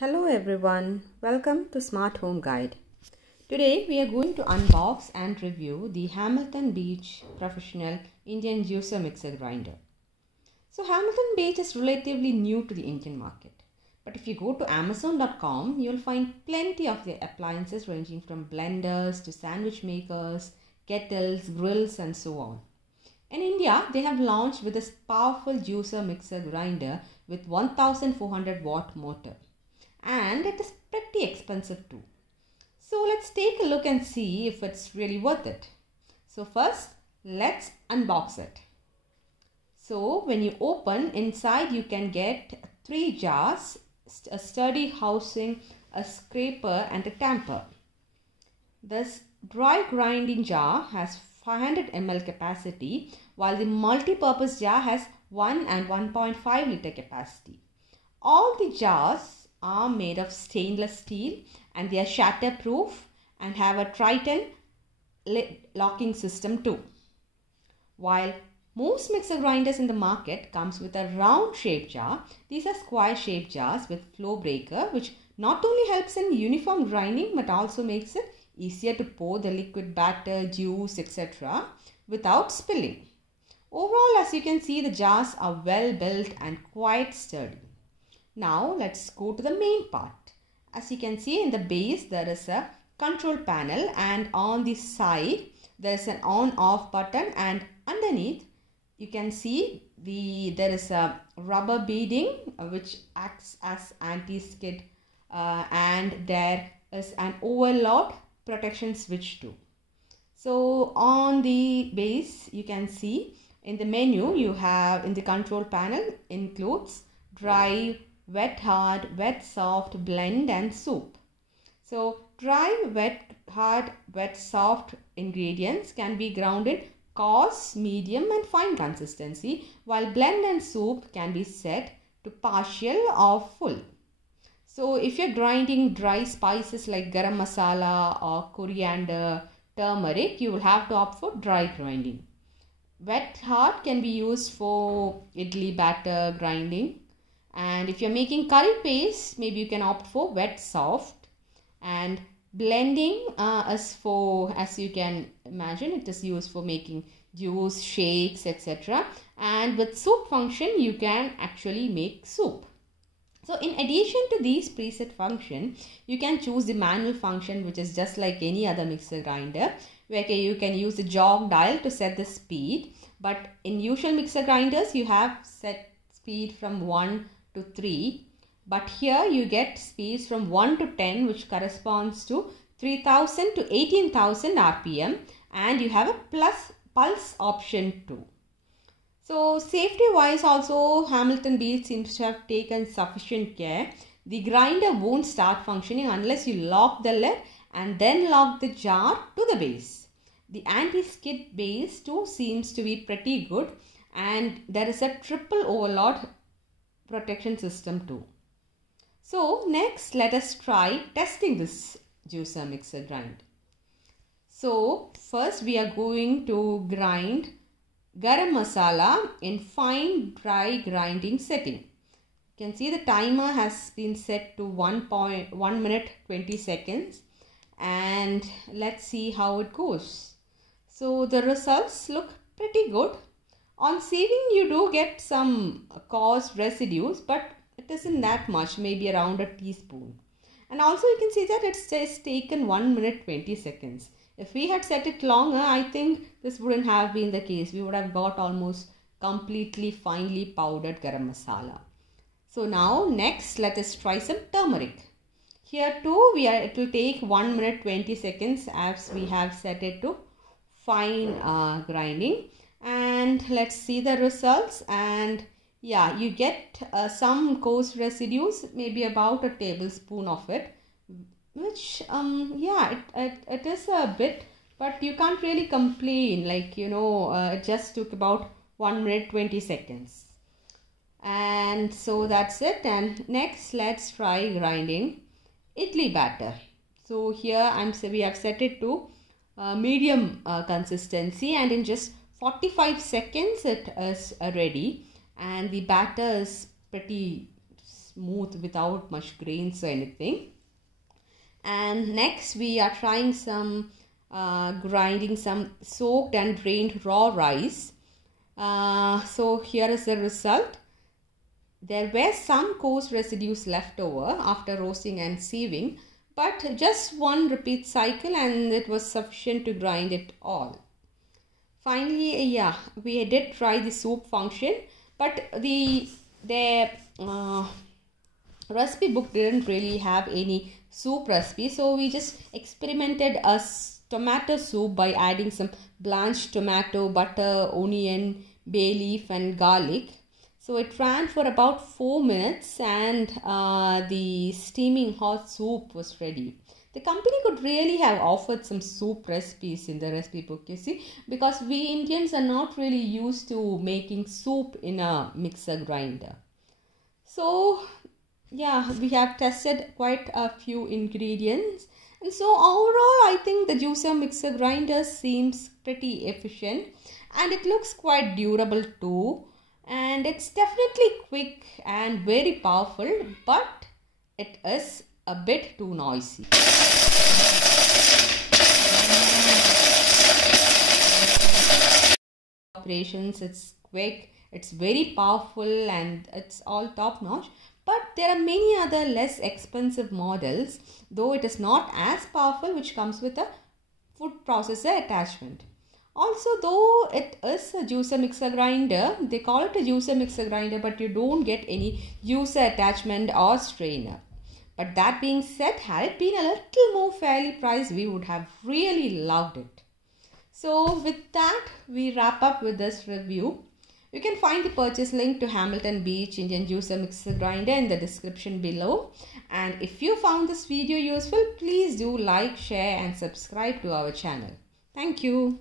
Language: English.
Hello everyone, welcome to Smart Home Guide. Today we are going to unbox and review the Hamilton Beach Professional Indian Juicer Mixer Grinder. So Hamilton Beach is relatively new to the Indian market. But if you go to Amazon.com, you'll find plenty of their appliances ranging from blenders to sandwich makers, kettles, grills and so on. In India, they have launched with this powerful juicer mixer grinder with 1400 watt motor. And it is pretty expensive too. So let's take a look and see if it's really worth it. So first, let's unbox it. So when you open, inside you can get 3 jars, a sturdy housing, a scraper and a tamper. This dry grinding jar has 500 ml capacity, while the multi-purpose jar has 1 and 1.5 liter capacity. All the jars are made of stainless steel and they are shatterproof and have a Triton lid locking system too. While most mixer grinders in the market comes with a round shaped jar, these are square shaped jars with flow breaker, which not only helps in uniform grinding but also makes it easier to pour the liquid batter, juice, etc. without spilling. Overall, as you can see, the jars are well built and quite sturdy. Now let's go to the main part. As you can see, in the base there is a control panel, and on the side there is an on-off button, and underneath you can see there is a rubber beading which acts as anti-skid, and there is an overload protection switch too. So on the base you can see in the menu you have, in the control panel, includes dry, wet hard, wet soft, blend and soup. So dry, wet hard, wet soft ingredients can be ground in coarse, medium and fine consistency, while blend and soup can be set to partial or full. So if you're grinding dry spices like garam masala or coriander, turmeric, you will have to opt for dry grinding. Wet hard can be used for idli batter grinding. And if you're making curry paste, maybe you can opt for wet soft. And blending is for, as you can imagine, it is used for making juice, shakes, etc. And with soup function, you can actually make soup. So in addition to these preset function, you can choose the manual function, which is just like any other mixer grinder, where you can use the jog dial to set the speed. But in usual mixer grinders, you have set speed from 1 to 3, but here you get speeds from 1 to 10, which corresponds to 3000 to 18,000 RPM, and you have a pulse option too. So safety wise also, Hamilton Beach seems to have taken sufficient care. The grinder won't start functioning unless you lock the lid and then lock the jar to the base. The anti-skid base too seems to be pretty good, and there is a triple overload protection system too. So next, let us try testing this juicer mixer grind. So first we are going to grind garam masala in fine dry grinding setting. You can see the timer has been set to 1 minute 20 seconds, and let's see how it goes. So the results look pretty good. On sieving, you do get some coarse residues, but it isn't that much, maybe around a teaspoon. And also you can see that it's just taken 1 minute 20 seconds. If we had set it longer, I think this wouldn't have been the case. We would have got almost completely finely powdered garam masala. So now next, let us try some turmeric. Here too, it will take 1 minute 20 seconds as we have set it to fine grinding. And let's see the results. And yeah, you get some coarse residues, maybe about a tablespoon of it, which yeah, it is a bit, but you can't really complain, like, you know, it just took about 1 minute 20 seconds. And so that's it. And next, let's try grinding idli batter. So here we have set it to medium consistency, and in just 45 seconds it is ready, and the batter is pretty smooth without much grains or anything. And next we are trying some grinding some soaked and drained raw rice. So here is the result. There were some coarse residues left over after roasting and sieving, but just one repeat cycle and it was sufficient to grind it all. Finally, yeah, we did try the soup function, but the recipe book didn't really have any soup recipe, so we just experimented a tomato soup by adding some blanched tomato, butter, onion, bay leaf and garlic. So it ran for about 4 minutes and the steaming hot soup was ready. The company could really have offered some soup recipes in the recipe book, you see, because we Indians are not really used to making soup in a mixer grinder. So yeah, we have tested quite a few ingredients, and so overall I think the juicer mixer grinder seems pretty efficient and it looks quite durable too. And it's definitely quick and very powerful, but it is a bit too noisy. Operations, it's quick, it's very powerful and it's all top notch. But there are many other less expensive models, though it is not as powerful, which comes with a food processor attachment. Also, though it is a juicer mixer grinder, they call it a juicer mixer grinder, but you don't get any juicer attachment or strainer. But that being said, had it been a little more fairly priced, we would have really loved it. So with that, we wrap up with this review. You can find the purchase link to Hamilton Beach Indian Juicer Mixer Grinder in the description below. And if you found this video useful, please do like, share and subscribe to our channel. Thank you.